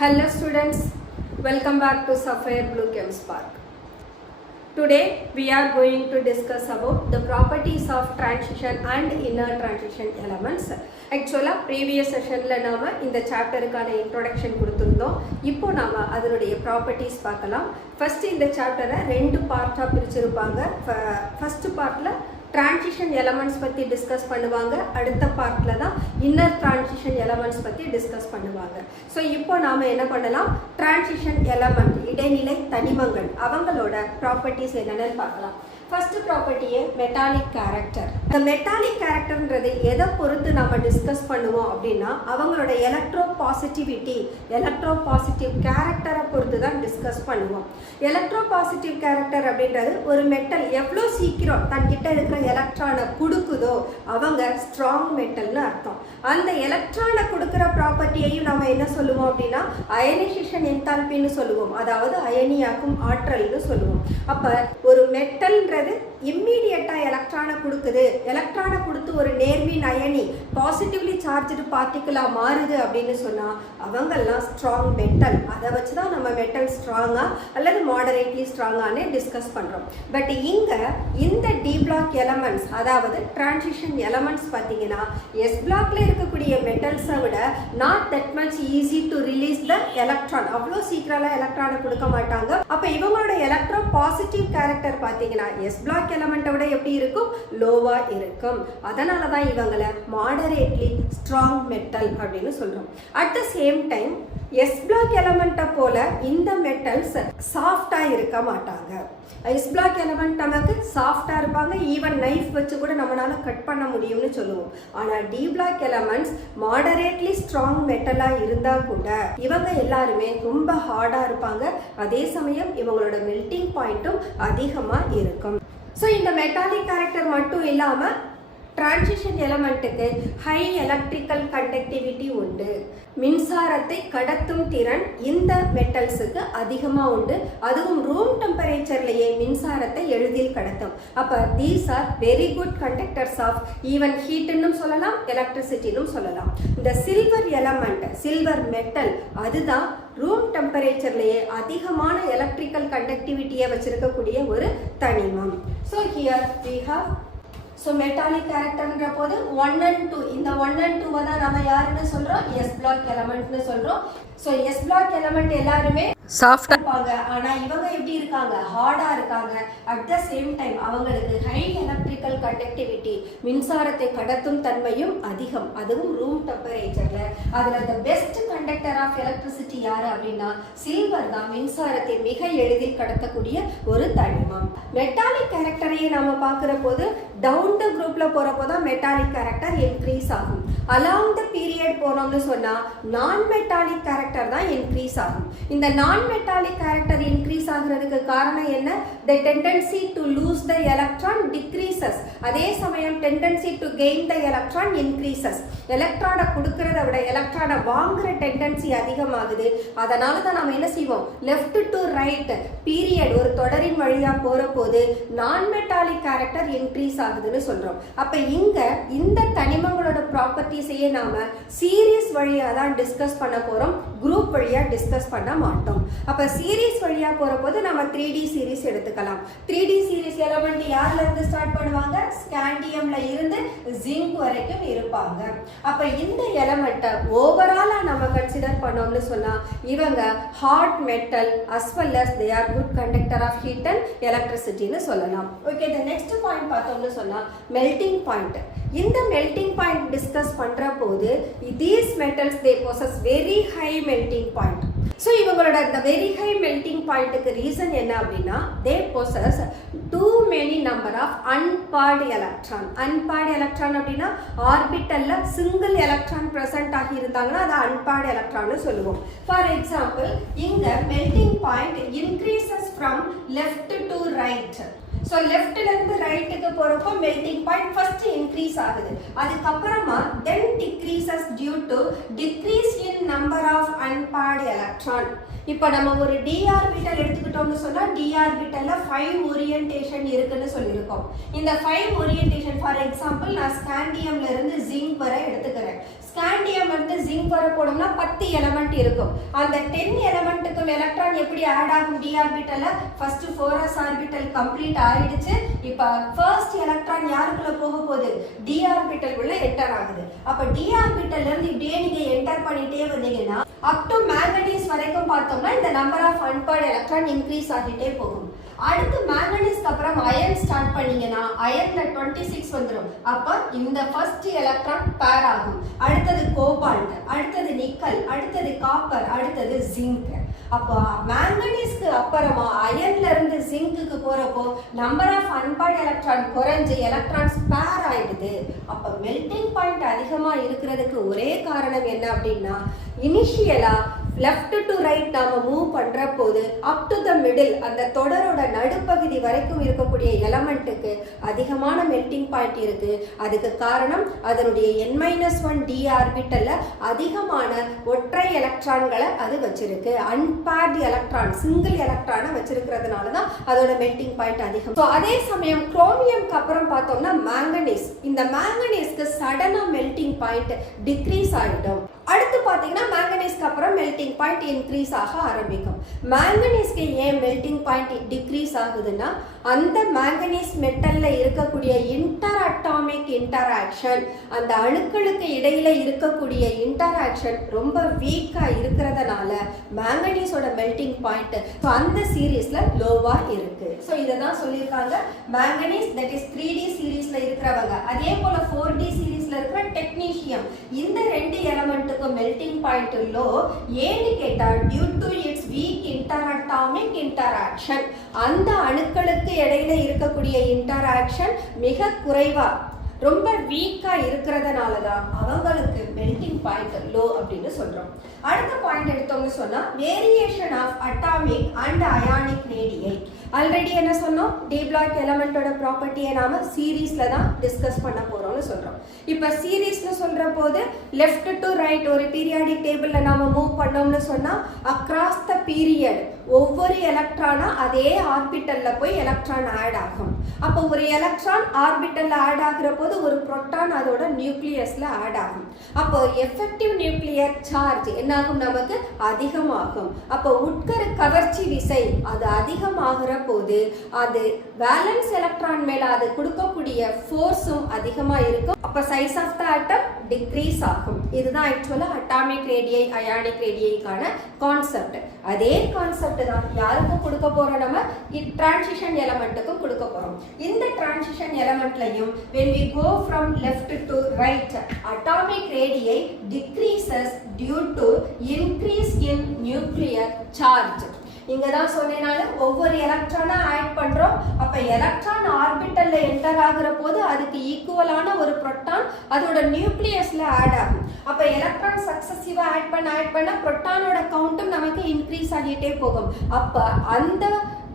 Hello students, welcome back to Sapphire Blue Chem Spark. Today we are going to discuss about the properties of transition and inner transition elements. Actually previous sessionல நாம இந்த சாப்டருக்கான introduction கொடுத்திருந்தோம். இப்போ நாம அதனுடைய properties பார்க்கலாம். First இந்த சாப்டரை ரெண்டு பார்ட்டா பிரிச்சிருப்பாங்க. First பார்ட்ல transition elements பத்தி டிஸ்கஸ் பண்ணுவாங்க. அடுத்த பார்ட்ல தான் inner transition elements பத்தி டிஸ்கஸ் பண்ணுவாங்க. ஸோ இப்போ நாம என்ன பண்ணலாம், transition element இடைநிலை தனிமங்கள் அவங்களோட ப்ராப்பர்ட்டிஸ் என்னன்னு பார்க்கலாம். ஃபர்ஸ்ட் ப்ராப்பர்ட்டியே மெட்டாலிக் கேரக்டர். இந்த மெட்டாலிக் கேரக்டர்ன்றது எதை பொறுத்து நம்ம டிஸ்கஸ் பண்ணுவோம் அப்படின்னா அவங்களோட எலக்ட்ரோ பாசிட்டிவ் கேரக்டரை பொறுத்து தான் டிஸ்கஸ் பண்ணுவோம். எலக்ட்ரோ பாசிட்டிவ் கேரக்டர் அப்படின்றது ஒரு மெட்டல் எவ்வளோ சீக்கிரம் தன்கிட்ட இருக்கிற எலக்ட்ரானை கொடுக்குதோ அவங்க ஸ்ட்ராங் மெட்டல்னு அர்த்தம். அந்த எலக்ட்ரானை கொடுக்குற ப்ராப்பர்ட்டியையும் நம்ம என்ன சொல்லுவோம் அப்படின்னா அயனைசேஷன் என்தால்பின்னு சொல்லுவோம், அதாவது அயனியாக்கும் ஆற்றல்னு சொல்லுவோம். அப்போ ஒரு மெட்டல்ன்ற இம்மீடியட்டா எலக்ட்ரானை கொடுக்குது, எலக்ட்ரானை கொடுத்து ஒரு நேர்மின் அயனி பாசிட்டிவ்லி சார்ஜ்டு பார்ட்டிகிளா மாறுது அப்படின்னு சொன்னா அவங்கெல்லாம் ஸ்ட்ராங் மெட்டல். அதை வச்சுதான் நம்ம மெட்டல் ஸ்ட்ராங்கா அல்லது மாடரேட்லி ஸ்ட்ராங்கானே டிஸ்கஸ் பண்றோம். பட் இங்க இந்த டி பிளாக் எலமெண்ட்ஸ், அதாவது டிரான்சிஷன் எலமெண்ட்ஸ் பார்த்தீங்கன்னா எஸ் பிளாக்ல இருக்கக்கூடிய மெட்டல்ஸை விட not that much easy to release the electron, அவ்வளோ சீக்கிரம்லாம் எலக்ட்ரானை கொடுக்க மாட்டாங்க. அப்ப இவங்களோட எலக்ட்ரோ பாசிட்டிவ் கேரக்டர் பார்த்தீங்கன்னா எஸ் பிளாக் எலமெண்ட்டை விட எப்படி இருக்கும், லோவா இருக்கும். அதனால தான் இவங்களை மாடரேட்லி ஸ்ட்ராங் மெட்டல் அப்படின்னு சொல்றோம். At the same time S block எலமெண்ட்டை போல இந்த மெட்டல்ஸ் சாஃப்டா இருக்க மாட்டாங்க. எஸ் பிளாக் எலமெண்ட் நமக்கு சாஃப்டா இருப்பாங்க, ஈவன் நைஃப் வச்சு கூட நம்மளால கட் பண்ண முடியும்னு சொல்லுவோம். ஆனா D block elements moderately strong மெட்டலா இருந்தா கூட இவங்க எல்லாருமே ரொம்ப ஹார்டா இருப்பாங்க. அதே சமயம் இவங்களோட மெல்டிங் பாயிண்ட்டும் அதிகமா இருக்கும். ஸோ இந்த மெட்டாலிக் கேரக்டர் மட்டும் இல்லாம டிரான்சிஷன் எலமெண்ட்டுக்கு ஹை எலக்ட்ரிக்கல் கண்டக்டிவிட்டி உண்டு. மின்சாரத்தை கடத்தும் திறன் இந்த மெட்டல்ஸுக்கு அதிகமாக உண்டு. அதுவும் ரூம் டெம்பரேச்சர்லேயே மின்சாரத்தை எளிதில் கடத்தும். அப்போ these are very good conductors of even ஹீட்னு சொல்லலாம், எலக்ட்ரிசிட்டின்னு சொல்லலாம். இந்த சில்வர் எலமெண்ட், சில்வர் மெட்டல், அதுதான் ரூம் டெம்பரேச்சர்லேயே அதிகமான எலக்ட்ரிக்கல் கண்டக்டிவிட்டியை வச்சிருக்கக்கூடிய ஒரு தனிமம். So here we have metallic கேரக்டர்ன்ற போது 1 and 2, இந்த 1 and 2 தான் நம்ம யாருன்னு சொல்றோம், எஸ் பிளாக் எலமெண்ட்னு சொல்றோம். ஸோ எஸ் பிளாக் எலமெண்ட் எல்லாருமே சாஃப்டா இருப்பாங்க, ஆனா இவங்க எப்படி இருக்காங்க, ஹார்டா இருக்காங்க. அட் த சேம் டைம் அவங்களுக்கு ஹை எலக்ட்ரிக்கல் கண்டக்டிவிட்டி, மின்சாரத்தை கடத்தும் தன்மையும் அதிகம், அதுவும் ரூம் டெம்பரேச்சர்ல. அதுல the best conductor of electricity யாரு அப்படின்னா சில்வர் தான், மின்சாரத்தை மிக எளிதில் கடத்தக்கூடிய ஒரு தனிமம். மெட்டாலிக் கேரக்டரையே நாம பார்க்கிற போது டவுன் த குரூப்ல போறப்போ தான் மெட்டாலிக் கேரக்டர் இன்க்ரீஸ் ஆகும். அலாங் த பீரியட் போனோம்னு சொன்னா நான் மெட்டாலிக் கேரக்டர் தான் இன்க்ரீஸ் ஆகும். இந்த நான் மெட்டாலிக் கேரக்டர் இன்க்ரீஸ் ஆகிறதுக்கு காரணம் என்ன, the tendency to lose the electron decreases, அதே சமயம் tendency to gain the electron increases. எலக்ட்ரானை கொடுக்கறத விட எலக்ட்ரானை வாங்குற டெண்டன்சி அதிகமாகுது. அதனால தான் நம்ம என்ன செய்வோம், லெஃப்ட் டு ரைட் பீரியட் ஒரு தொடரின் வழியா போற போது நான் மெட்டாலிக் கேரக்டர் இன்க்ரீஸ் ஆகுதுன்னு சொல்றோம். அப்ப இங்க இந்த தனிமங்களோட ப்ராப்பர்ட்டிஸையே நாம சீரீஸ் வழியா தான் டிஸ்கஸ் பண்ண போறோம், குரூப் வழியா டிஸ்கஸ் பண்ண மாட்டோம். அப்ப சீரீஸ் வழியா போற போது நம்ம 3D சீரீஸ் எடுத்துக்கலாம். 3D சீரீஸ் எலமெண்ட் யார்ல இருந்து ஸ்டார்ட் பண்ணுவாங்க, ஸ்காண்டியம்ல இருந்து ஜிங்க் வரைக்கும் இருப்பாங்க. அப்ப இந்த எலமெண்ட்டை ஓவராலா நம்ம கன்சிடர் பண்ணோம்னு சொன்னா இவங்க hard metal as well as they are good conductor of heat and electricity னு சொல்லலாம். ஓகே, the next point பார்த்தோம்னு சொன்னா மெல்டிங் பாயிண்ட். இந்த மெல்டிங் பாயிண்ட் டிஸ்கஸ் பண்ற போது these metals they possess very high melting point. So இவங்களோட இந்த very high melting பாயிண்ட்டுக்கு ரீசன் என்ன அப்படின்னா they possess too many number of unpaired electron. unpaired electron அப்படின்னா ஆர்பிட்டல்ல சிங்கிள் எலக்ட்ரான் பிரசன்ட் ஆகி இருந்தாங்கன்னா அது unpaired electron சொல்லுவோம். ஃபார் எக்ஸாம்பிள் இங்க melting point increases from left to right. So லெஃப்ட்ல இருந்து ரைட்டுக்கு போறப்போ மெல்டிங் பாயிண்ட் ஃபர்ஸ்ட் இன்க்ரீஸ் ஆகுது, அதுக்கப்புறமா then decreases due to decrease in number of unpaired electron. இப்போ நம்ம ஒரு டி ஆர்பிட்டல் எடுத்துக்கிட்டோம்னு சொன்னா டி ஆர்பிட்டல்ல 5 ஓரியன்டேஷன் இருக்குன்னு சொல்லியிருக்கோம். இந்த 5 ஓரியன்டேஷன் ஃபார் எக்ஸாம்பிள் நான் ஸ்காண்டியம்ல இருந்து ஜிங்க் வரை எடுத்துக்கிறேன். ஸ்காண்டியம் வந்து ஜிங்க் வர போனோம்னா 10 எலமெண்ட் இருக்கும். அந்த 10 எலமெண்ட்டுக்கும் எலக்ட்ரான் எப்படி ஆட் ஆகும் d ஆர்பிட்டல்ல? ஃபர்ஸ்ட் 4s ஆர்பிட்டல் கம்ப்ளீட் ஆயிடுச்சு. இப்போ ஃபர்ஸ்ட் எலக்ட்ரான் யாருக்குள்ள போக போகுது? d ஆர்பிட்டல் உள்ள என்டர் ஆகுது. அப்ப d ஆர்பிட்டல்ல இருந்து இப்படியே நீங்க என்டர் பண்ணிட்டே வந்தீங்கன்னா அப் டு மேங்கனீஸ் வரைக்கும் பார்த்தோம்னா இந்த number of unpaired electron increase ஆகிட்டே போகும். அடுத்து மேங்கனீஸ்க்கு அப்புறம் அயன் ஸ்டார்ட் பண்ணீங்கன்னா அயன்ல 26 வந்துடும். அப்ப இந்த ஃபர்ஸ்ட் எலக்ட்ரான் பேர் ஆகும். அடுத்தது கோபால்ட், அடுத்தது நிக்கல், அடுத்தது காப்பர், அடுத்தது ஜிங்க். அப்போ மேங்கனீஸ்க்கு அப்புறமா அயன்ல இருந்து ஜிங்க்குக்கு போறப்போ நம்பர் ஆஃப் அன்பேர்ட் எலக்ட்ரான் குறைஞ்சு எலக்ட்ரான்ஸ் பேர் ஆயிடுது. அப்ப மெல்டிங் பாயிண்ட் அதிகமா இருக்கிறதுக்கு ஒரே காரணம் என்ன அப்படின்னா, இனிஷியலா லெஃப்ட் டு ரைட் நாம மூவ் பண்ற போது அப் டு த மிடில் அந்த தொடரோட நடுப்பகுதி வரைக்கும் இருக்கக்கூடிய எலமெண்ட்டுக்கு அதிகமான மெல்டிங் பாயிண்ட் இருக்கு. அதுக்கு காரணம் அதனுடைய n-1 d ஆர்பிட்டல்ல அதிகமான ஒற்றை எலக்ட்ரான்களை அது வச்சிருக்கு. அன்பேர்டு எலக்ட்ரான், சிங்கிள் எலக்ட்ரானை வச்சிருக்கிறதுனால தான் அதோட மெல்டிங் பாயிண்ட் அதிகம். அதே சமயம் குரோமியம்க்கு அப்புறம் பார்த்தோம்னா மேங்கனீஸ். இந்த மேங்கனீஸ்க்கு சடனா மெல்டிங் பாயிண்ட் டிக்ரீஸ் ஆகிடும். அடுத்து பார்த்தீங்கன்னா மேங்கனீஸ்க்கு அப்புறம் மெல்டிங் பாயிண்ட் இன்க்ரீஸ் ஆக ஆரம்பிக்கும். மேங்கனீஸ்க்கு ஏன் மெல்டிங் பாயிண்ட் டிக்ரீஸ் ஆகுதுன்னா, அந்த மேங்கனீஸ் மெட்டல்ல இருக்கக்கூடிய இன்டர் அட்டாமிக் இன்டராக்ஷன், அந்த அணுக்களுக்கு இடையில இருக்கக்கூடிய இன்டராக்ஷன் ரொம்ப வீக்கா இருக்கிறதுனால மேங்கனீஸோட மெல்டிங் பாயிண்ட் அந்த சீரீஸ்ல லோவா இருக்கு. ஸோ இதை தான் சொல்லியிருக்காங்க. மேங்கனீஸ் தட் இஸ் 3D சீரீஸ்ல இருக்கிறவங்க, அதே போல 4D சீரீஸ்ல இருக்கிற டெக்னீஷியம், இந்த 2 எலமெண்ட்டுக்கு மெல்டிங் பாயிண்ட் லோ. ஏன்னு கேட்டா due to its weak interatomic interaction, அந்த அணுக்களுக்கு இடையில இருக்கக்கூடிய இன்டராக்ஷன் மிக குறைவா ரொம்ப வீக்கா இருக்கிறதுனால தான் அவங்களுக்கு மெல்டிங் பாயிண்ட் லோ அப்படின்னு சொல்றோம். அடுத்த பாயிண்ட் எடுத்தோம்னு சொன்னா variation of atomic and ionic radii. Already என்ன சொன்னோம், டி பிளாக் எலமெண்டோட ப்ராப்பர்ட்டியை நாம சீரீஸ்ல தான் டிஸ்கஸ் பண்ண போறோம்னு சொல்றோம். இப்ப சீரீஸ்ல சொல்ற போது லெஃப்ட் டு ரைட் ஒரு பீரியாடிக் டேபிள்ல நாம மூவ் பண்ணோம்னு சொன்னா அக்ராஸ் த பீரியட் ஒவ்வொரு எலக்ட்ரானா அதே ஆர்பிட்டல்ல போய் எலக்ட்ரான் ஆட் ஆகும். அப்போ ஒரு எலக்ட்ரான் ஆர்பிட்டல்ல ஆட் ஆகுற போது ஒரு புரோட்டான் அதோட நியூக்ளியஸ்ல ஆட் ஆகும். அப்போ எஃபெக்டிவ் நியூக்ளியர் சார்ஜ் என்ன ஆகும், நமக்கு அதிகமாகும். அப்போ உட்கரு கவர்ச்சி விசை அது அதிகமாகிற போது அது வேலன்ஸ் எலக்ட்ரான் மேல அது கொடுக்கக்கூடிய ஃபோர்ஸும் அதிகமா இருக்கும். அப்ப size of the atom decrease ஆகும். இதுதான் ஆக்சுவலா அட்டாமிக் ரேடியை அயானிக் ரேடியைக்கான கான்செப்ட். அதே கான்செப்ட் தான் யாருக்கும் கொடுக்க போறோம், நம்ம டிரான்சிஷன் எலமெண்ட்டுக்கும் கொடுக்க போறோம். இந்த transition எலமெண்ட்லயும் when we go from left to right, atomic radii decreases due to increase in nuclear charge. இங்க தான் சொன்னேனால ஒவ்வொரு எலக்ட்ரானா ஆட் பண்றோம். அப்ப எலக்ட்ரான் ஆர்பிட்டல்ல என்டர் ஆகுற போது அதுக்கு ஈக்குவலான ஒரு புரோட்டான் அதோட நியூக்ளியஸ்ல ஆட் ஆகும். அப்ப எலக்ட்ரான் சக்சஸிவா ஆட் பண்ண புரோட்டானோட கவுண்ட்டும் நமக்கு இன்க்ரீஸ் ஆகிட்டே போகும். அப்ப அந்த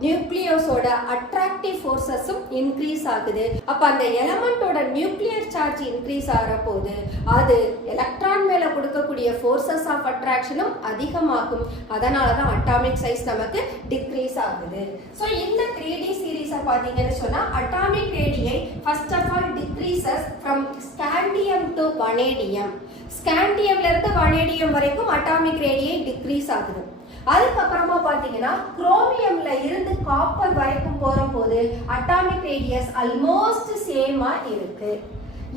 நியூக்ளியஸோட அட்ராக்டிவ் ஃபோர்ஸஸும் இன்க்ரீஸ் ஆகுது. அப்ப அந்த எலமெண்டோட நியூக்ளியர் சார்ஜ் இன்க்ரீஸ் ஆகிற போது அது எலக்ட்ரான் மேல கொடுக்கக்கூடிய ஃபோர்ஸஸ் ஆஃப் அட்ராக்ஷனும் அதிகமாகும். அதனால தான் அட்டாமிக் சைஸ் நமக்கு டிக்ரீஸ் ஆகுது. ஸோ இந்த 3D சீரீஸை பார்த்தீங்கன்னு சொன்னா அட்டாமிக் ரேடியை first of all decreases from scandium to vanadium. ஸ்காண்டியம்ல இருந்து வனேடியம் வரைக்கும் அட்டாமிக் ரேடியை டிக்ரீஸ் ஆகுது. அதுக்கப்புறமா பாத்தீங்கன்னா குரோமியம்ல இருந்து காப்பர் வரைக்கும் போற போது அட்டாமிக் ரேடியஸ் ஆல்மோஸ்ட் சேமா இருக்கு.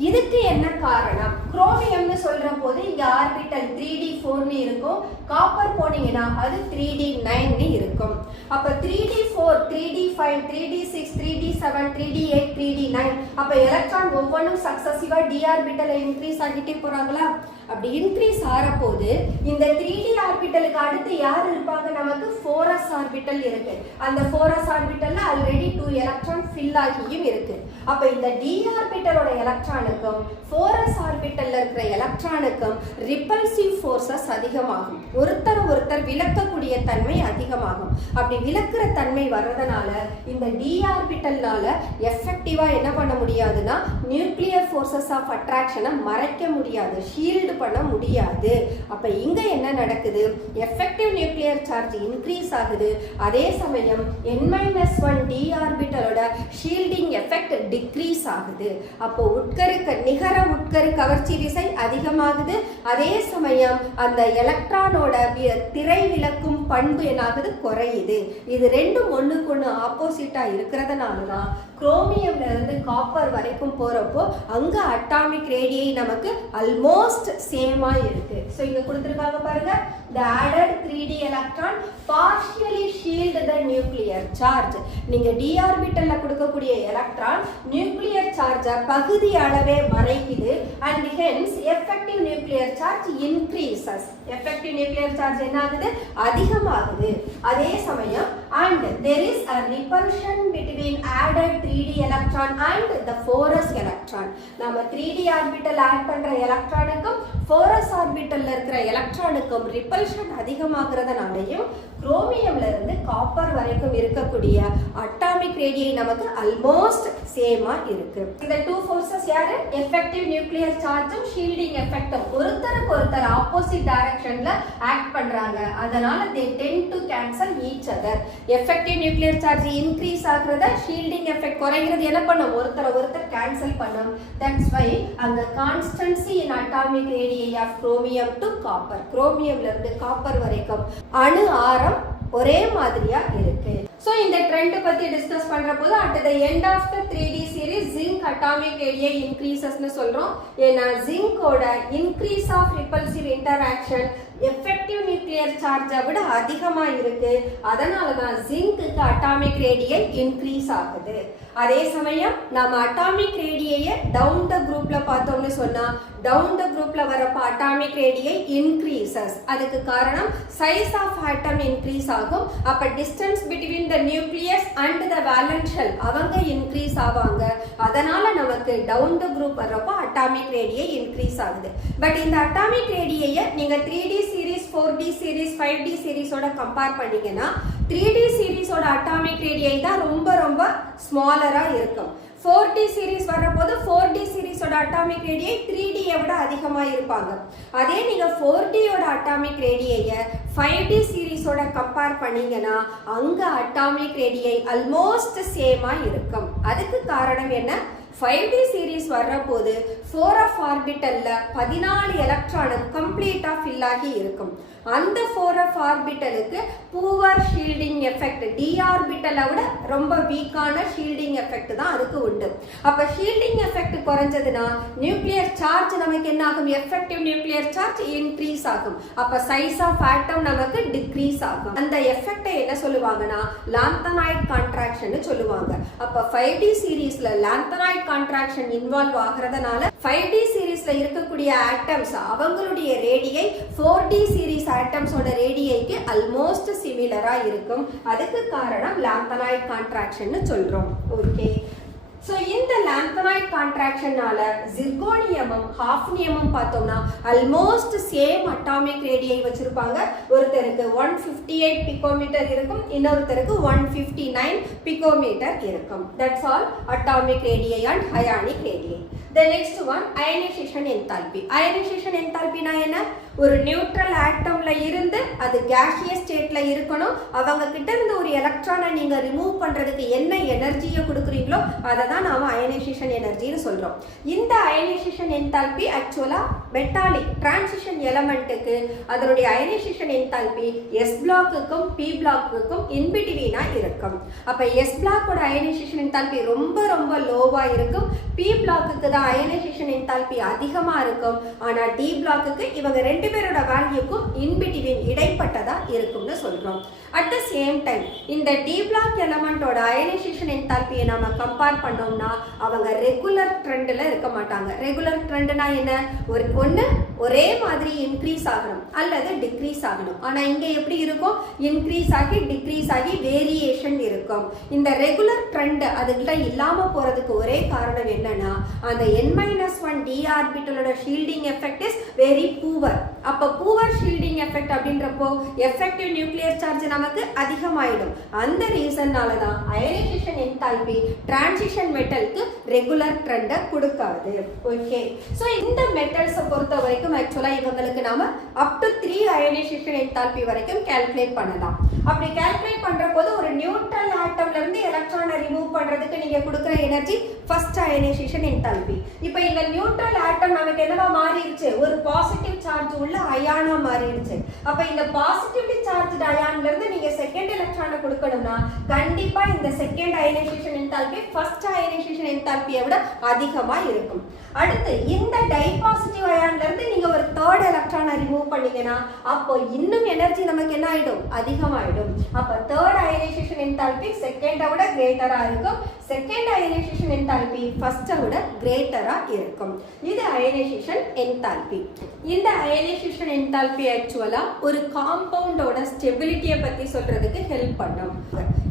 இதுக்கு என்ன காரணம்? குரோமியம்னு சொல்ற போது இங்க ஆர்பிட்டல் 3D4 இருக்கும். காப்பர் போனீங்கன்னா அது 3D9 இருக்கும். அப்ப 3D4, 3D5, 3D6, 3D7, 3D8, 3D9 அப்ப எலக்ட்ரான் ஒவ்வொன்றும் சக்சஸிவா d ஆர்பிட்டல்ல இன்க்ரீஸ் ஆகிட்டே போறாங்களா? அப்படி இன்க்ரீஸ் ஆற போது இந்த 3D ஆர்பிட்டலுக்கு அடுத்து யார் இருப்பாங்க, நமக்கு 4s ஆர்பிட்டல் இருக்கு. அந்த 4s ஆர்பிட்டல்ல ஆல்ரெடி 2 எலக்ட்ரான் ஃபில் ஆகியும் இருக்கு. அப்ப இந்த d ஆர்பிட்டலோட எலக்ட்ரானுக்கும் 4s ஆர்பிட்டல்ல இருக்கிற எலக்ட்ரானுக்கும் ரிப்பல்சிவ் ஃபோர்ஸஸ் அதிகமாகும். ஒருத்தர் விலக்கக்கூடிய தன்மை அதிகமாகும். அப்படி விலக்குற தன்மை வர்றதுனால இந்த d ஆர்பிட்டல்னால எஃபெக்டிவா என்ன பண்ண முடியாதுன்னா நியூக்ளியர் ஃபோர்ஸஸ் ஆஃப் அட்ராக்ஷனை மறைக்க முடியாது, ஷீல்டு பண்ண முடியாது. அப்ப இங்க என்ன நடக்குது, எஃபெக்டிவ் நியூக்ளியர் சார்ஜ் இன்க்ரீஸ் ஆகுது, அதே சமயம் n-1 d ஆர்பிட்டலோட ஷீல்டிங் எஃபெக்ட் டிக்ரீஸ் ஆகுது. அப்போ நிகர உட்கரு கவர்ச்சி விசை அதிகமாகுது, அதே சமயம் அந்த எலக்ட்ரானோட திரை விலக்கும் பண்பு என்னாகுது, குறையுது. இது ரெண்டும் ஒண்ணுக்கு ஒண்ணு ஆப்போசிட்டா இருக்கிறதுனாலதான் குரோமியம்ல இருந்து காப்பர் வரைக்கும் போறப்போ அங்க அட்டாமிக் ரேடியை நமக்கு ஆல்மோஸ்ட் சேமா இருக்கு. சோ இங்க கொடுத்திருக்காங்க பாருங்க, the added 3d electron partially shield the nuclear charge. நீங்க d ஆர்பிட்டல்ல கொடுக்கக்கூடிய எலக்ட்ரான் நியூக்ளியர் சார்ஜ பகுதி அளவே மறைக்குது, and hence effective nuclear charge increases. effective nuclear charge என்ன ஆகுது, அதிகமாகுது. அதே சமயம் and there is a repulsion between added 3d electron and the 4s electron. நாம 3d ஆர்பிட்டல் ஆட் பண்ற எலக்ட்ரானுக்கும் 4s ஆர்பிட்டல்ல இருக்கிற எலக்ட்ரானுக்கும் ரிப்பல்ஷன் அதிகமாகிறதுனாலயும் குரோமியம்ல இருந்து காப்பர் வரைக்கும் இருக்கக்கூடிய அட்டாமிக் ரேடியை நமக்கு ஆல்மோஸ்ட் சேமா இருக்கு. இந்த டூ ஃபோர்சஸ் யாரு, எஃபெக்டிவ் நியூக்ளியர் சார்ஜும் ஷீல்டிங் எஃபெக்டும் ஒருத்தருக்கு ஒருத்தர் ஆப்போசிட் டைரக்ஷன்ல ஆக்ட் பண்றாங்க. அதனால they tend to cancel each other. Effective nuclear charge increase ஆகுறத ஷீல்டிங் எஃபெக்ட் குறைகிறது என்ன பண்ணும், ஒருத்தர் கேன்சல் பண்ணும். தட்ஸ் வை அங்க கான்ஸ்டன்சி இன் அட்டாமிக் ரேடியை ஆஃப் குரோமியம் டு காப்பர், குரோமியம்ல இருந்து காப்பர் வரைக்கும் அணு ஆரம் ஒரே மாதிரியா இருக்கு. சோ இந்த ட்ரெண்ட் பத்தி டிஸ்கஸ் பண்ற போது at the end of the 3D series zinc atomic radii increases னு சொல்றோம். ஏன்னா zinc ஓட increase of repulsive interaction effective nuclear சார்ஜை விட அதிகமா இருக்கு. அதனாலதான் ஜிங்க்கு அட்டாமிக் ரேடியை இன்க்ரீஸ் ஆகுது. அதே சமயம் நம்ம அட்டாமிக் ரேடியை டவுன் த குரூப்ல பார்த்தோம்னு சொன்னா டவுன் த குரூப்ல வரப்ப அட்டாமிக் ரேடியை இன்க்ரீசஸ். அதுக்கு காரணம் சைஸ் ஆஃப் ஆட்டம் இன்க்ரீஸ் ஆகும். அப்ப distance between the nucleus and the valence shell அவங்க இன்க்ரீஸ் ஆவாங்க. அதனால நமக்கு டவுன் த குரூப் வரப்போ அட்டாமிக் ரேடியை இன்க்ரீஸ் ஆகுது. பட் இந்த அட்டாமிக் ரேடியை நீங்க 3D series, 4D series, 5D சீரிஸோட compare பண்ணீங்கன்னா 3D சீரிஸோட அட்டாமிக் ரேடியை தான் ரொம்ப ரொம்ப ஸ்மாலரா இருக்கும். 4D சீரிஸ் வரப்போது 4D சீரிஸோட அட்டாமிக் ரேடியை 3D விட அதிகமா இருப்பாங்க. அதே நீங்க 4D யோட அட்டாமிக் ரேடியை 5D சீரிஸோட கம்பேர் பண்ணீங்கன்னா அங்க அட்டாமிக் ரேடியை ஆல்மோஸ்ட் சேமா இருக்கும். அதுக்கு காரணம் என்ன, 5D சீரிஸ் வர்ற போது 4f ஆர்பிட்டல்ல 14 எலக்ட்ரானும் கம்ப்ளீட்டா ஃபில் ஆகி இருக்கும். அந்த 4f ஆர்பிட்டலுக்கு புவர் ஷீல்டிங் எஃபெக்ட், d ஆர்பிட்டலை விட ரொம்ப வீக்கான ஷீல்டிங் எஃபெக்ட் தான் அதுக்கு உண்டு. அப்ப ஷீல்டிங் எஃபெக்ட் குறைஞ்சதுன்னா நியூக்ளியர் சார்ஜ் நமக்கு என்ன ஆகும், எஃபெக்டிவ் நியூக்ளியர் சார்ஜ் இன்க்ரீஸ் ஆகும். அப்ப சைஸ் ஆஃப் ஆட்டம் நமக்கு டிக்ரீஸ் ஆகும். அந்த எஃபெக்டை என்ன சொல்லுவாங்கன்னா லாந்தனாய்ட் கான்ட்ராக்ஷன் சொல்லுவாங்க. அப்ப 5D சீரிஸ்ல லாந்தனாய்ட் கான்ட்ராக்ஷன் இன்வால்வ் ஆகிறதுனால 5D சீரிஸ்ல இருக்கக்கூடிய ஆட்டம்ஸ் அவங்களுடைய ரேடியை 4D சீரிஸ் ஆட்டம்ஸோட ரேடியைக்கு ஆல்மோஸ்ட் சிமிலரா இருக்கும். அதுக்கு காரணம் லாந்தனாய்ட் கான்ட்ராக்ஷன் சொல்றோம். ஓகே, சோ இந்த லாந்தனாய்ட் கான்ட்ராக்ஷனால ஜிர்கோனியமும் ஹாஃப்னியமும் பார்த்தோம்னா ஆல்மோஸ்ட் சேம் அட்டாமிக் ரேடியை வச்சிருப்பாங்க. ஒருத்தருக்கு 158 பிகோமீட்டர் இருக்கும், இன்னொருத்தருக்கு 159 பிகோமீட்டர் இருக்கும். That's all atomic ரேடியை and ionic ரேடியை. The next one, ionization enthalpy. Ionization enthalpy na என்ன, ஒரு நியூட்ரல் ஆட்டம்ல இருந்து அது கேஷியஸ் ஸ்டேட்ல இருக்கணும். அவங்க கிட்ட இருந்து ஒரு எலக்ட்ரானை நீங்க ரிமூவ் பண்றதுக்கு என்ன எனர்ஜியை கொடுக்குறீங்களோ அதை தான் நாம அயனைசேஷன் எனர்ஜின்னு சொல்றோம். இந்த அயனைசேஷன் என்தால்பி ஆக்சுவலா மெட்டாலிக் டிரான்சிஷன் எலமெண்ட்டுக்கு அதனுடைய அயனைசேஷன் என்தால்பி எஸ் பிளாக்குக்கும் பி பிளாக்குக்கும் இன்பிட்வீனா இருக்கும். அப்ப எஸ் பிளாக்கோட அயனைசேஷன் என்தால்பி ரொம்ப ரொம்ப லோவா இருக்கும். பி பிளாக்குக்கு தான் அயனைசேஷன் என்தால்பி அதிகமா இருக்கும். ஆனா டி பிளாக்குக்கு இவங்க ரெண்டு பேரோட வேல்யூக்கும் இன்பிட்வீன் இடைப்பட்டதா இருக்கும்னு சொல்றோம். அட் த சேம் டைம் இந்த டி பிளாக் எலமெண்டோட அயனைசேஷன் என்தால்பியை நாம கம்பேர் பண்ணோம்னா அவங்க ரெகுலர் ட்ரெண்ட்ல இருக்க மாட்டாங்க. ரெகுலர் ட்ரெண்ட்னா என்ன, ஒன்னு ஒரே மாதிரி இன்க்ரீஸ் ஆகணும் அல்லது டிக்ரீஸ் ஆகணும். ஆனா இங்க எப்படி இருக்கும், இன்க்ரீஸ் ஆகி டிக்ரீஸ் ஆகி வேரியேஷன் இருக்கும். இந்த ரெகுலர் ட்ரெண்ட் அதுகிட்ட இல்லாம போறதுக்கு ஒரே காரணம் என்னன்னா அந்த n-1 d ஆர்பிட்டலோட shielding effect is very poor. அப்போ புவர் ஷீல்டிங் எஃபெக்ட் அப்படின்றப்போ எஃபெக்டிவ் நியூக்ளியர் சார்ஜ் நமக்கு அதிகமாயிடும். அந்த ரீசன்னால தான் அயனைசேஷன் என்தால்பி டிரான்சிஷன் மெட்டலுக்கு ரெகுலர் ட்ரெண்டை கொடுக்காது. ஓகே, ஸோ இந்த மெட்டல்ஸை பொறுத்த வரைக்கும் ஆக்சுவலாக இவங்களுக்கு நாம அப் டு 3 அயனைசேஷன் என்தால்பி வரைக்கும் கால்குலேட் பண்ணலாம். அப்படி கால்குலேட் பண்ற போது ஒரு நியூட்ரல் ஆட்டம்ல இருந்து எலக்ட்ரானை ரிமூவ் பண்றதுக்கு நீங்க கொடுக்குற எனர்ஜி ஃபர்ஸ்ட் அயனைசேஷன் என்தால்பி. இப்போ இந்த நியூட்ரல் ஆட்டம் நமக்கு என்னவா மாறிடுச்சு, ஒரு பாசிட்டிவ் சார்ஜ் உள்ள அயானா மாறிடுச்சு. அப்ப இந்த பாசிட்டிவ்லி சார்ஜ்டு அயான்ல இருந்து நீங்க செகண்ட் எலக்ட்ரானை கொடுக்கணும்னா கண்டிப்பா இந்த second ionisation enthalpy first ionisation என்தால்பியை விட அதிகமா இருக்கும். அடுத்து இந்த டைபாசிட்டிவ் அயான்ல இருந்து நீங்க ஒரு தேர்ட் எலக்ட்ரானை ரிமூவ் பண்ணீங்கன்னா அப்போ இன்னும் எனர்ஜி நமக்கு என்ன ஆயிடும், அதிகமாயிடும். அப்ப தேர்ட் அயனைசேஷன் என்தால்பி செகண்டை விட கிரேட்டரா இருக்கும், செகண்ட் அயனைசேஷன் என்தால்பி ஃபர்ஸ்டை விட கிரேட்டரா இருக்கும். இது அயனைசேஷன் என்தால்பி. இந்த அயனைசேஷன் என்தால்பி ஆக்சுவலா ஒரு காம்பவுண்டோட ஸ்டெபிலிட்டியை பத்தி சொல்றதுக்கு ஹெல்ப் பண்ணும்.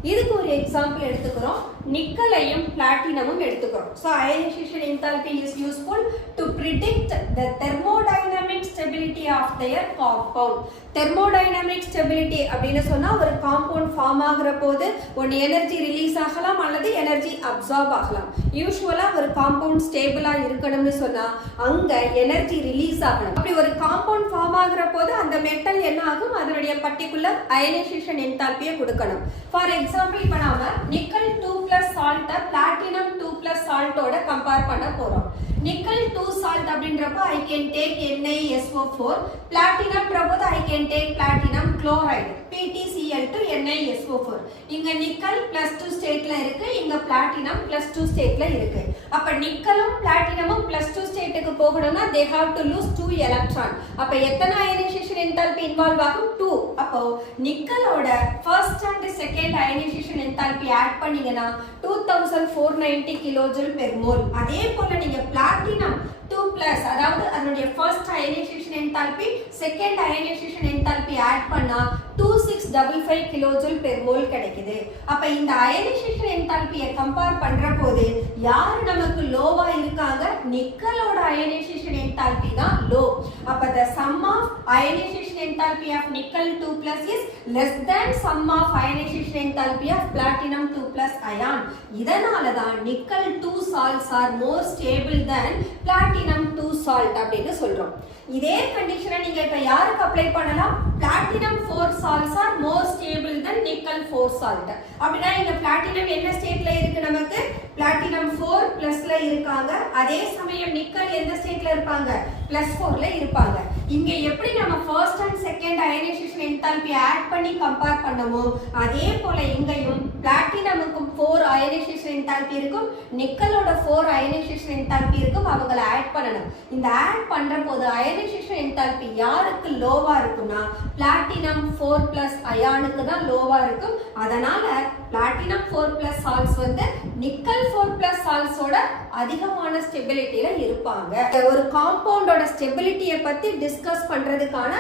இதுக்கு ஒரு எக்ஸாம்பிள் எடுத்துக்கிறோம், நிக்கலையும் பிளாட்டினமும் எடுத்துக்கிறோம். So ionization enthalpy is useful to predict the thermodynamic stability of their compound. thermodynamic stability அப்படின்னு சொன்னா ஒரு காம்பவுண்ட் ஃபார்ம் ஆகுற போது ஒன்னு எனர்ஜி ரிலீஸ் ஆகலாம் அல்லது எனர்ஜி அப்சார்ப் ஆகலாம். யூசுவலா ஒரு காம்பவுண்ட் ஸ்டேபிளா இருக்கணும்னு சொன்னா அங்க எனர்ஜி ரிலீஸ் ஆகணும். அப்படி ஒரு காம்பவுண்ட் ஃபார்ம் ஆகுற போது அந்த மெட்டல் என்ன ஆகும், அதனுடைய பர்டிகுலர் அயனைசேஷன் என்தால்பியை கொடுக்கணும். ஃபார் எக்ஸாம்பிள் இப்ப நாம நிக்கல் 2+ சால்ட்டை பிளாட்டினம் 2+ சால்ட்டோட கம்பேர் பண்ண போறோம். நிக்கல் 2 சால்ட் அப்படின்றப்போ I can take NiSO4, platinum போது I can take platinum chloride PtCl2 NiSO4. இங்க நிக்கல் +2 ஸ்டேட்ல இருக்கு, இங்க பிளாட்டினம் +2 ஸ்டேட்ல இருக்கு. அப்ப நிக்கலும் பிளாட்டினமும் +2 ஸ்டேட்டுக்கு போகணும்னா they have to lose 2 electron. அப்ப எத்தனை அயனைசேஷன் என்தால்பி இன்வால்வ் ஆகும், 2. அப்போ நிக்கலோட first and second ionisation enthalpy add பண்ணீங்கன்னா 2490 கிலோஜூல் பெர் மோல். அதே போல நீங்க பிளாட்டினம் 2+ அதாவது அதனுடைய first ionisation enthalpy second ionisation enthalpy add பண்ணா 2655 கிலோஜூல் பெர் மோல் கிடைக்குது. அப்ப இந்த அயனைசேஷன் என்தால்பியை கம்பேர் பண்ற போது யார் நமக்கு லோவா இருக்காங்க, நிக்கலோட அயனைசேஷன் என்தால்பி தான் லோ. அப்ப the sum of ionization enthalpy of nickel 2+ is less than sum of ionization enthalpy of platinum 2+ ion. இதனால தான் nickel 2 salts are more stable than platinum 2 salt அப்படினு சொல்றோம். இதே கண்டிஷனை நீங்க இப்ப யாருக்கு அப்ளை பண்ணலாம், platinum 4 salts are more stable than nickel 4 salt. அப்படினா இங்க platinum என்ன ஸ்டேட்ல இருக்கு, நமக்கு platinum 4+ல இருக்காங்க, அதே சமயம் நிக்கல் எந்த ஸ்டேட்ல இருப்பாங்க, +4ல இருப்பாங்க. இங்க எப்படி நம்ம first and second ionisation enthalpy add பண்ணி கம்பேர் பண்ணமோ அதே போல இங்கேயும் பிளாட்டினமுக்கும் 4 அயனைசேஷன் என்தால்பி இருக்கும், நிக்கலோட 4 அயனைசேஷன் என்தால்பி இருக்கும், அவங்களை ஆட் பண்ணணும். இந்த ஆட் பண்ற போது அயனைசேஷன் என்தால்பி யாருக்கு லோவா இருக்கும்னா பிளாட்டினம் 4+ அயானுக்கு தான் லோவா இருக்கும். அதனால பிளாட்டினம் 4+ சால்ட்ஸ் வந்து நிக்கல் 4+ சால்ட்ஸோட அதிகமான ஸ்டெபிலிட்டியில இருப்பாங்க. ஒரு காம்பவுண்டோட ஸ்டெபிலிட்டியை பத்தி டிஸ்கஸ் பண்றதுக்கான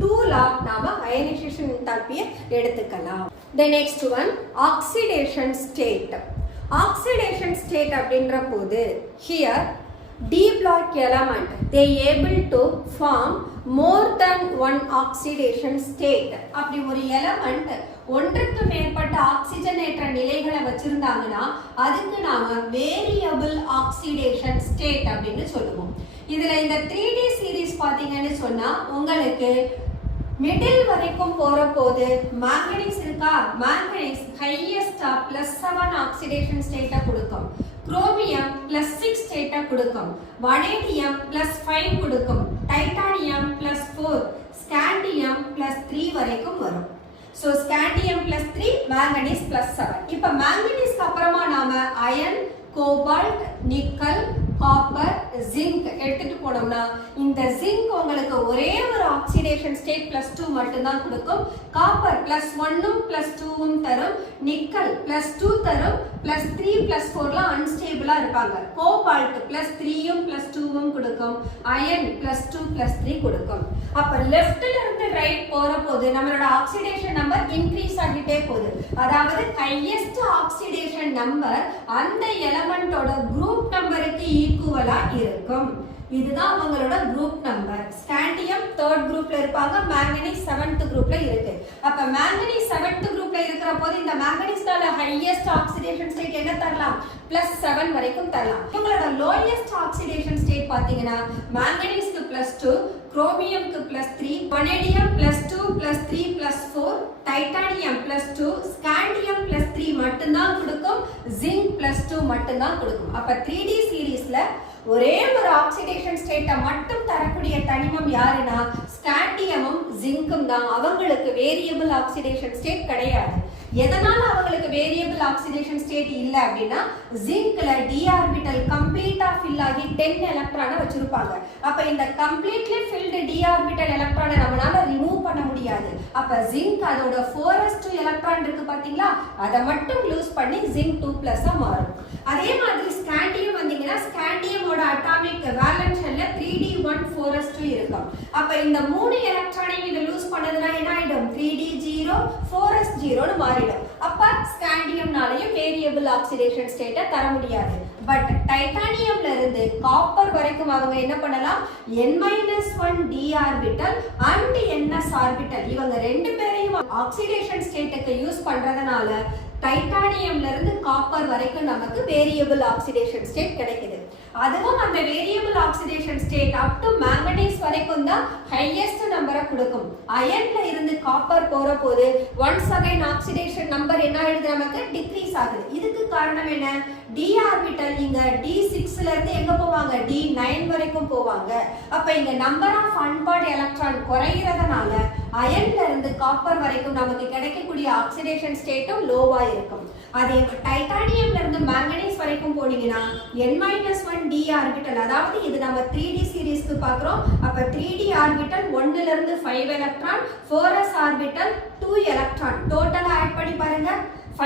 டூலா நாம அயனைசேஷன் என்தால்பியை எடுத்துக்கலாம். The next one, oxidation state. Oxidation state அப்படின்ற போது here D block element they able to form more than one oxidation state. அப்படி ஒரு எலிமெண்ட் ஒன்றுக்கு மேற்பட்ட ஆக்சிஜனேற்ற நிலைகளை வச்சிருந்தாங்கன்னா அதுக்கு நாம வேரியபிள் ஆக்சிடேஷன் ஸ்டேட் அப்படின்னு சொல்லுவோம். இதுல இந்த 3D சீரிஸ் பாத்தீங்கன்னு சொன்னா உங்களுக்கு மிடில் வரைக்கும் போற போது மாங்கனீஸ் இருக்கா, மாங்கனீஸ் ஹையஸ்டா +7 ஆக்சிடேஷன் ஸ்டேட்டை கொடுக்கும், குரோமியம் +6 ஸ்டேட்டை கொடுக்கும், வனேடியம் +5 கொடுக்கும், டைட்டானியம் +4, ஸ்காண்டியம் +3 வரைக்கும் வரும். So scandium +3, manganese +7. இப்ப manganese அப்புறமா நாம iron, cobalt, nickel, copper, zinc எடுத்துட்டு போனோம்னா இந்த ஜிங்க் உங்களுக்கு ஒரே ஒரு ஆக்சிடேஷன் ஸ்டேட் +2 மட்டும் தான் கொடுக்கும். காப்பர் +1ம் +2ம் தரும், நிக்கல் +2 தரும், +3 +4லாம் அன்ஸ்டேபிளா இருப்பாங்க. கோபால்ட் +3ம் +2ம் கொடுக்கும், அயன் +2 +3 கொடுக்கும். அப்ப லெஃப்ட்ல இருந்து ரைட் போற போது நம்மளோட ஆக்சிடேஷன் நம்பர் இன்க்ரீஸ் ஆகிட்டே போகுது. அதாவது ஹையஸ்ட் ஆக்சிடேஷன் நம்பர் அந்த எலிமெண்டோட குரூப் நம்பருக்கு ஈக்குவலா இருக்கும். இதுதான் அவங்களோட குரூப் நம்பர். ஸ்காண்டியம் 3rd குரூப்ல இருப்பாங்க, மேங்கனீஸ் 7th குரூப்ல இருக்கு. அப்ப மேங்கனீஸ் 7th குரூப்ல இருக்கிற போது இந்த மேங்கனீஸ்னால ஹையஸ்ட் ஆக்சிடேஷன் ஸ்டேட் என்ன தரலாம்? +7 வரைக்கும் தரலாம். இவங்களோட லோயஸ்ட் ஆக்சிடேஷன் ஸ்டேட் பாத்தீங்கன்னா மேங்கனீஸ்க்கு +2, குரோமியம்க்கு +3, வனேடியம் +2 +3 +4, டைட்டானியம் +2, ஸ்காண்டியம் +3 மட்டும்தான் கொடுக்கும், ஜிங்க் +2 மட்டும்தான் கொடுக்கும். அப்ப 3D சீரீஸ்ல ஒரே ஒரு ஆக்சிடேஷன் ஸ்டேட்டை மட்டும் தரக்கூடிய தனிமம் யாருன்னா ஸ்காண்டியமும் ஜிங்கும் தான். அவங்களுக்கு வேரியபிள் ஆக்சிடேஷன் ஸ்டேட் கிடையாது. எதனால அவங்களுக்கு வேரியபிள் ஆக்சிடேஷன் ஸ்டேட் இல்ல அப்படின்னா ஜிங்க்ல d ஆர்பிட்டல் கம்ப்ளீட்டா ஃபில் ஆகி 10 எலக்ட்ரானை வச்சிருப்பாங்க. அப்ப இந்த கம்ப்ளீட்லி ஃபில்டு d ஆர்பிட்டல் எலக்ட்ரானை நம்மளால ரிமூவ் பண்ண முடியாது. அப்ப ஜிங்க் அதோட 4s2 எலக்ட்ரான் இருக்கு பாத்தீங்களா, அதை மட்டும் லூஸ் பண்ணி ஜிங்க் 2+ மாறும். அதே மாதிரி ஸ்காண்டியம் வந்தீங்கன்னா ஸ்காண்டியமோட அட்டாமிக் வேலன்ஸ் ஷெல்ல 3d1 4s2 இருக்கும். அப்ப இந்த 3 எலக்ட்ரானையும் இத லூஸ் பண்ணதுனா என்ன ஆயிடும்? 3d0 4s0 னு மாறிடும். அப்ப ஸ்காண்டியம்னாலயும் வேரியபிள் ஆக்சிடேஷன் ஸ்டேட்டை தர முடியாது. பட் டைட்டானியம்ல இருந்து காப்பர் வரைக்கும் அவங்க என்ன பண்ணலாம்? n-1 d orbital and ns orbital இவங்க ரெண்டு பேரையும் ஆக்சிடேஷன் ஸ்டேட்டுக்கு யூஸ் பண்றதுனால டைட்டானியம்ல இருந்து காப்பர் வரைக்கும் நமக்கு வேரியபிள் ஆக்சிடேஷன் ஸ்டேட் கிடைக்குது. அதுவும் அந்த variable oxidation state up to manganese வரைக்கும் தான் ஹையஸ்ட் நம்பரை கொடுக்கும். அயன்ல இருந்து காப்பர் போற போது ஒன்ஸ் அகைன் ஆக்சிடேஷன் நம்பர் என்ன ஆயிடுது? நமக்கு டிக்ரீஸ் ஆகுது. இதுக்கு காரணம் என்ன? d ஆர்பிட்டல் இங்க d6ல இருந்து எங்க போவாங்க? d9 வரைக்கும் போவாங்க. அப்ப இங்க நம்பர் ஆஃப் அன்பேர்ட் எலக்ட்ரான் குறையிறதுனால அயன்ல இருந்து காப்பர் வரைக்கும் நமக்கு கிடைக்கக்கூடிய ஆக்சிடேஷன் ஸ்டேட்டும் லோவா இருக்கும். அதே டைட்டானியம்ல இருந்து மேங்கனீஸ் வரைக்கும் போனீங்கன்னா n-1 d ஆர்பிட்டல், அதாவது இது நம்ம 3D சீரிஸ்க்கு பார்க்கிறோம். அப்ப 3D ஆர்பிட்டல் 1ல இருந்து 5 எலக்ட்ரான், 4s ஆர்பிட்டல் 2 எலக்ட்ரான், டோட்டலா ஆட் பண்ணி பாருங்க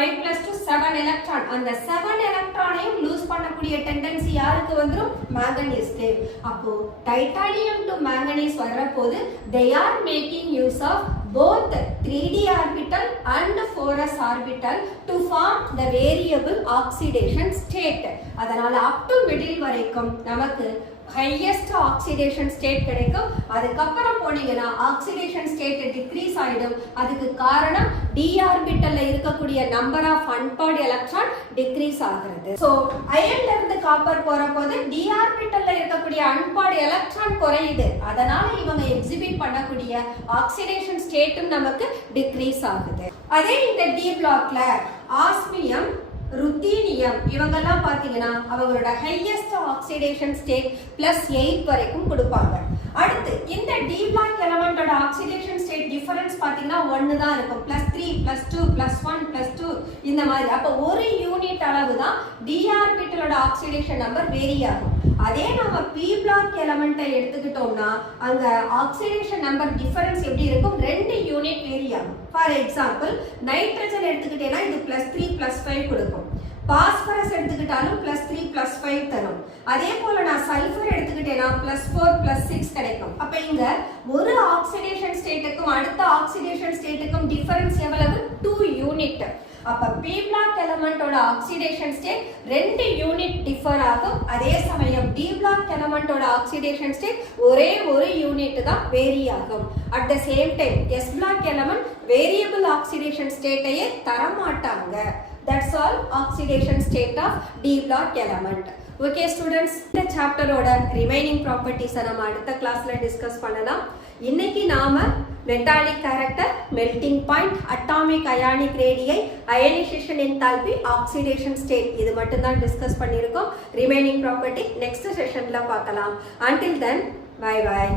5 + 2 7 எலக்ட்ரான். அந்த 7 எலக்ட்ரானையும் லூஸ் பண்ணக்கூடிய டெண்டன்சி யாருக்கு வந்துரும்? மேங்கனீஸ்க்கு. அப்போ டைட்டானியம் டு மேங்கனீஸ் வரப்போது they are making use of both 3D orbital and 4s orbital to form the variable oxidation state. அதனால up to middle வரைக்கும் நமக்கு ஹையஸ்ட் ஆக்சிடேஷன் ஸ்டேட் கிடைக்கும். அதுக்கப்புறம் போனீங்கன்னா ஆக்சிடேஷன் ஸ்டேட் டிக்ரீஸ் ஆயிடும். அதுக்கு காரணம் d ஆர்பிட்டல்ல இருக்கக்கூடிய number of unpaired electron decrease ஆகிறது. சோ அயன்ல இருந்து காப்பர் போற போது d ஆர்பிட்டல்ல இருக்கக்கூடிய அன்பேர்ட் எலக்ட்ரான் குறையுது. அதனால இவங்க எக்ஸிபிட் பண்ணக்கூடிய ஆக்சிடேஷன் ஸ்டேட்டும் நமக்கு டிக்ரீஸ் ஆகுது. அதே இந்த d பிளாக்ல ஆஸ்மியம், ருத்தீனியம் இவங்கெல்லாம் பாத்தீங்கன்னா அவங்களோட ஹையஸ்ட் ஆக்சிடேஷன் ஸ்டேட் +8 வரைக்கும் கொடுப்பாங்க. அடுத்து இந்த டி பிளாக் எலிமெண்டோட ஆக்சிடேஷன் ஸ்டேட் டிஃபரன்ஸ் பாத்தீங்கன்னா 1 தான் இருக்கும். +3 +2 +1 +2 இந்த மாதிரி. அப்ப ஒரு யூனிட் அளவு தான் டி ஆர்பிட்டலோட ஆக்சிடேஷன் நம்பர் வேரி ஆகும். அதே நம்ம பி பிளாக் எலிமெண்ட்டை எடுத்துக்கிட்டோம்னா அங்க ஆக்சிடேஷன் நம்பர் டிஃபரன்ஸ் எப்படி இருக்கும்? 2 யூனிட் வேரி ஆகும். ஃபார் எக்ஸாம்பிள் நைட்ரஜன் எடுத்துக்கிட்டேன்னா இது +3 +5 கொடுக்கும். பாஸ்பரஸ் எடுத்துக்கிட்டாலும் +3 +5 தரும். அதே போல நான் சல்ஃபர் எடுத்துக்கிட்டேன்னா +4 +6 கிடைக்கும். அப்ப இங்க ஒரு ஆக்சிடேஷன் ஸ்டேட்டுக்கும் அடுத்த ஆக்சிடேஷன் ஸ்டேட்டுக்கும் டிஃபரன்ஸ் எவ்வளவு? 2 யூனிட். அப்ப பி பிளாக் எலிமெண்டோட ஆக்சிடேஷன் ஸ்டேட் 2 யூனிட் டிஃபர் ஆகும். அதே சமயம் டி பிளாக் எலிமெண்டோட ஆக்சிடேஷன் ஸ்டேட் ஒரே ஒரு யூனிட் தான் வேரி ஆகும். At the same time S block element variable oxidation ஸ்டேட்டையே தர மாட்டாங்க. That's all oxidation state of D block element. Okay students, இந்த சாப்டரோட ரிமைனிங் ப்ராப்பர்ட்டிஸை நம்ம அடுத்த கிளாஸ்ல டிஸ்கஸ் பண்ணலாம். இன்னைக்கு நாம metallic character, melting point, atomic ionic ரேடியை, அயனைசேஷன் என்தால்பி, ஆக்சிடேஷன் ஸ்டேட் இது மட்டும் தான் டிஸ்கஸ் பண்ணியிருக்கோம். ரிமைனிங் ப்ராப்பர்ட்டி நெக்ஸ்ட் செஷன்ல பார்க்கலாம். Until then, bye bye.